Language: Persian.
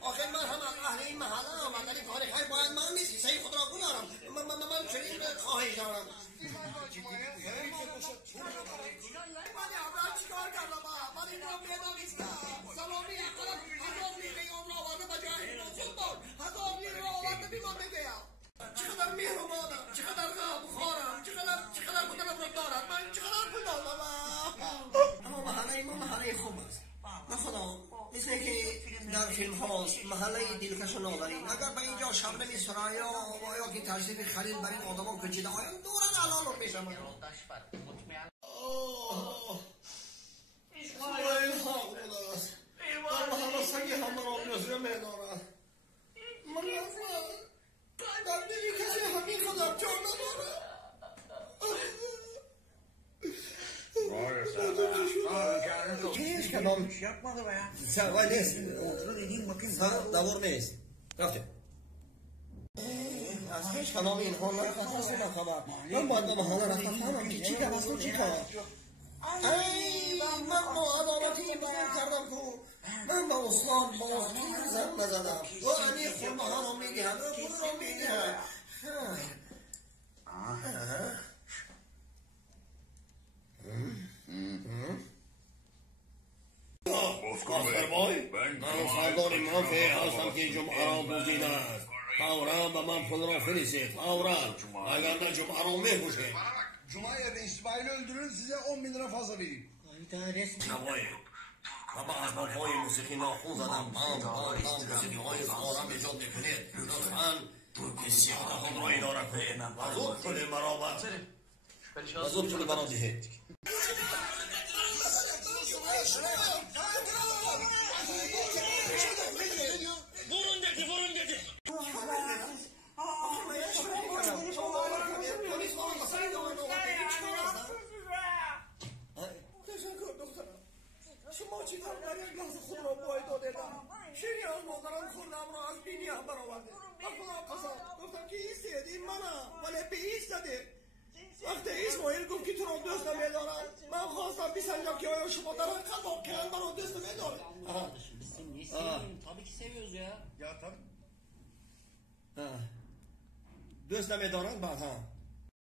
آخه من هم از اهل این محله هم و در این تاریخ باید من نیست کیسه خود را گذارم من چنین خواهش دارم من اول چیکار کردم من این را پیدا نیستم سلامی اقلا 1000 لیره اون را آورده و جای خود بود 1000 لیره را آورده بیمان بگیم چقدر مهربانم چقدر غمخوارم چقدر متنفرت دارم من چقدر پول دارم اما محله خوب است نه خدا مثل که در فیلم هاست محله دلکش و نادرین اگر به اینجا شبنمی سرایا و یا که تشریف خرید برای آدمان کچیده آیم دوران علالون میشم این حق بودست در محله سگی همه را نظره میدارد من در دلی کسی همین خودم جان ندارد Keyiş kadam. Yapmadı be ya. Sen vay neyse. Otur dediğin bakayım. Sen davur neyse. Rafti. از هیچ کدام اینها نفس نخبر من باید به محله رفتم فهمم که چی که بستو چی کار من با عدالتی این بزن کردم که من با اسلام با تیر زن نزدم و امیر خورمه ها رو میگم و پول رو میگم من سردار منافع هستم که جمعه را بوزیده است فورا به من پول را فرستید فورا اگر نه جمعه را میکشید Cuma yerine İsmail'i öldürün size 10.000 lira fazla vereyim. بابا از بابای موسیقی ناخون زدم موسیقی های سوارم ایجاد میکنید لطفا استیاده هم را اداره کنید و زود پول مرا دهید Vurun dedi. Teşekkür doktorum. شما چیکار در یک لحظه خود را باید دادم شیری از مادرم خوردم را از بینی هم برآورده خدا قسم گفتم که ایستید این منم ولی به ایستاده وقتی اسماعیل گفت که تو را دوست نمیدارم من خواستم بسنجم که آیا شما در حقیقت واقعا من را دوست نمیداره Kardeşim biz seni niye seviyoruz? Tabii ki seviyoruz ya. Ya tabii. دوست نمیدارن بعد ها